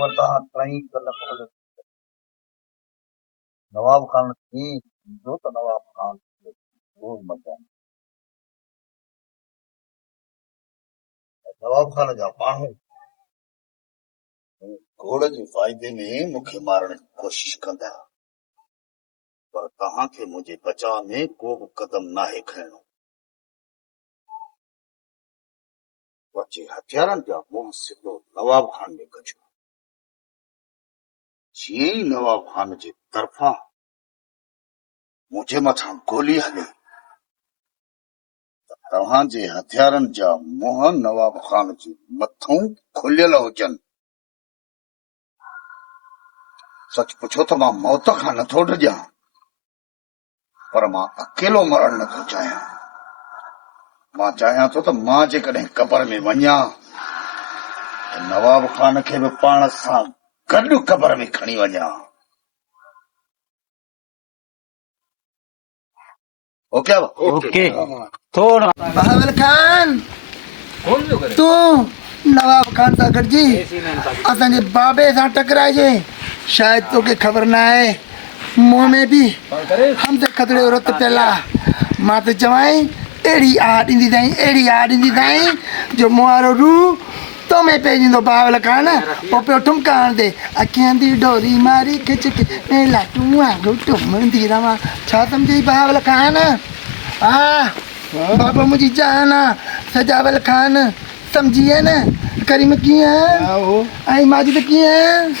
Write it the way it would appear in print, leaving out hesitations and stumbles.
वरता कई गल पकड़ नवाब खान थी जो तो नवाब खान रोज मचा नवाब खान जा माण्हू घोड़ जे फ़ाइदे में मूंखे मारण जी कोशिश कंदा पर तव्हांखे मुंहिंजे बचाव में को बि कदम नाहे खणणो बचे हथियारनि जा मुंहुं सिधो नवाब खान में कजो जीअं ई नवाब खान जे तरफ़ां मुंहिंजे मथां गोली हले तव्हांजे हथियारनि जा मुंहं नवाब खान जे मथां खुलियल हुजनि सच पुछो त मां मौत खां नथो डिॼां पर मां अकेलो मरण नथो चाहियां मां चाहियां थो त मां जेकॾहिं क़बर में वञा त नवाब खान खे बि पाण सां गॾु क़बर में खणी वञा ओके ओके थोड़ा बहावल खान तू नवाब खान सां गॾिजी असांजे बाबे सां टकराइजे शायदि तोखे ख़बर न आहे मुंहं में बि हमसे खतरे जो रत पियल आहे मां त चवाई अहिड़ी आह ॾींदी अथई जो मुहारो रूह तो में पइजंदो बहावल खान पोइ पियो ठुमका हणंदे अखियां जी डोरी मारी खिच के मेला टूआ घुटो मुंदी रवां छा सम्झी बहावल खान हा बाबा मुझी जान सजावल खान समझिए न करीम कीअं ऐं माजिद कीअं